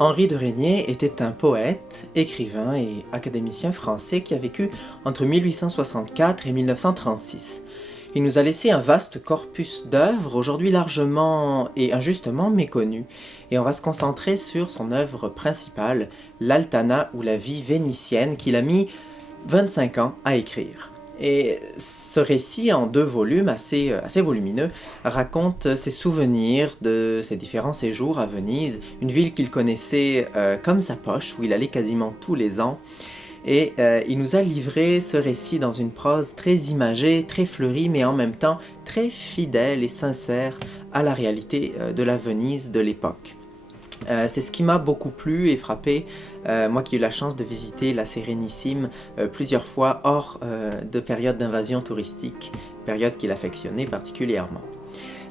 Henri de Régnier était un poète, écrivain et académicien français qui a vécu entre 1864 et 1936. Il nous a laissé un vaste corpus d'œuvres, aujourd'hui largement et injustement méconnues, et on va se concentrer sur son œuvre principale, l'Altana ou la vie vénitienne, qu'il a mis 25 ans à écrire. Et ce récit, en 2 volumes assez volumineux, raconte ses souvenirs de ses différents séjours à Venise, une ville qu'il connaissait comme sa poche, où il allait quasiment tous les ans. Et il nous a livré ce récit dans une prose très imagée, très fleurie, mais en même temps très fidèle et sincère à la réalité de la Venise de l'époque. C'est ce qui m'a beaucoup plu et frappé, moi qui ai eu la chance de visiter la Sérénissime plusieurs fois hors de période d'invasion touristique, période qu'il affectionnait particulièrement.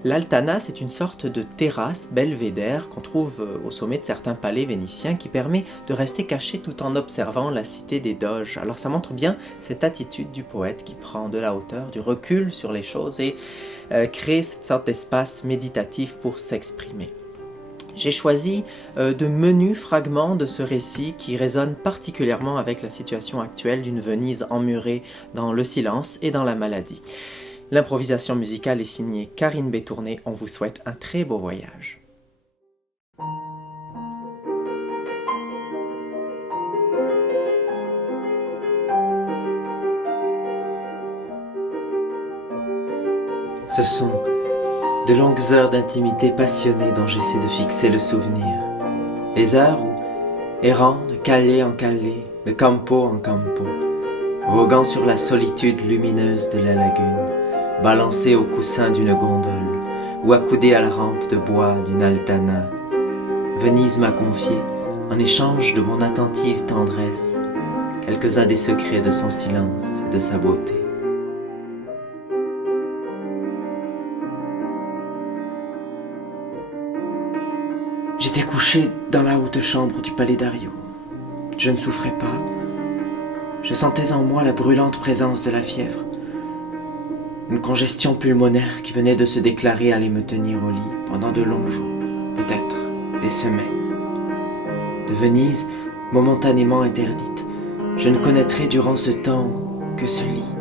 L'Altana, c'est une sorte de terrasse belvédère qu'on trouve au sommet de certains palais vénitiens qui permet de rester caché tout en observant la cité des Doges. Alors ça montre bien cette attitude du poète qui prend de la hauteur, du recul sur les choses et crée cette sorte d'espace méditatif pour s'exprimer. J'ai choisi de menus fragments de ce récit qui résonnent particulièrement avec la situation actuelle d'une Venise emmurée dans le silence et dans la maladie. L'improvisation musicale est signée Karine Bétourné. On vous souhaite un très beau voyage. Ce sont de longues heures d'intimité passionnée dont j'essaie de fixer le souvenir. Les heures où, errant de calé en calé, de campo en campo, voguant sur la solitude lumineuse de la lagune, balancé au coussin d'une gondole ou accoudé à la rampe de bois d'une altana, Venise m'a confié, en échange de mon attentive tendresse, quelques-uns des secrets de son silence et de sa beauté. J'étais couché dans la haute chambre du palais d'Ario. Je ne souffrais pas. Je sentais en moi la brûlante présence de la fièvre. Une congestion pulmonaire qui venait de se déclarer allait me tenir au lit pendant de longs jours, peut-être des semaines. De Venise, momentanément interdite, je ne connaîtrais durant ce temps que ce lit,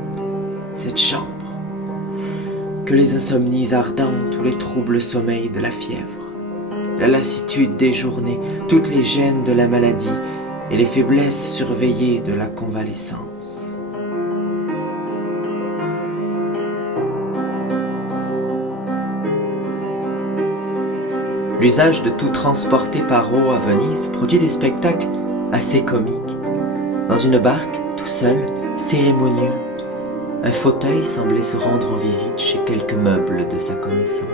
cette chambre, que les insomnies ardentes ou les troubles sommeils de la fièvre, la lassitude des journées, toutes les gênes de la maladie et les faiblesses surveillées de la convalescence. L'usage de tout transporter par eau à Venise produit des spectacles assez comiques. Dans une barque, tout seul, cérémonieux, un fauteuil semblait se rendre en visite chez quelques meubles de sa connaissance.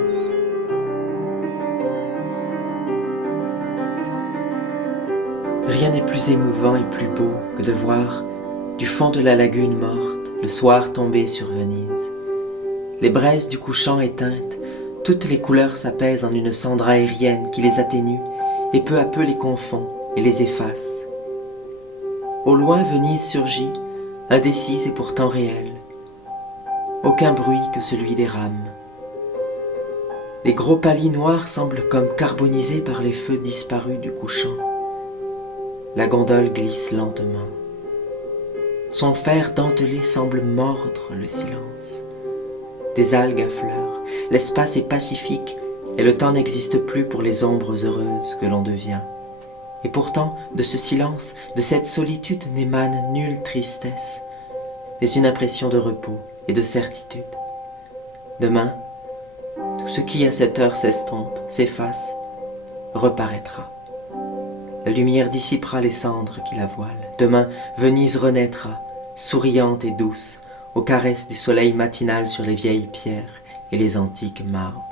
Rien n'est plus émouvant et plus beau que de voir, du fond de la lagune morte, le soir tomber sur Venise. Les braises du couchant éteintes, toutes les couleurs s'apaisent en une cendre aérienne qui les atténue et peu à peu les confond et les efface. Au loin, Venise surgit, indécise et pourtant réelle. Aucun bruit que celui des rames. Les gros palis noirs semblent comme carbonisés par les feux disparus du couchant. La gondole glisse lentement. Son fer dentelé semble mordre le silence. Des algues affleurent, l'espace est pacifique et le temps n'existe plus pour les ombres heureuses que l'on devient. Et pourtant, de ce silence, de cette solitude n'émane nulle tristesse, mais une impression de repos et de certitude. Demain, tout ce qui à cette heure s'estompe, s'efface, reparaîtra. La lumière dissipera les cendres qui la voilent. Demain, Venise renaîtra, souriante et douce, aux caresses du soleil matinal sur les vieilles pierres et les antiques marbres.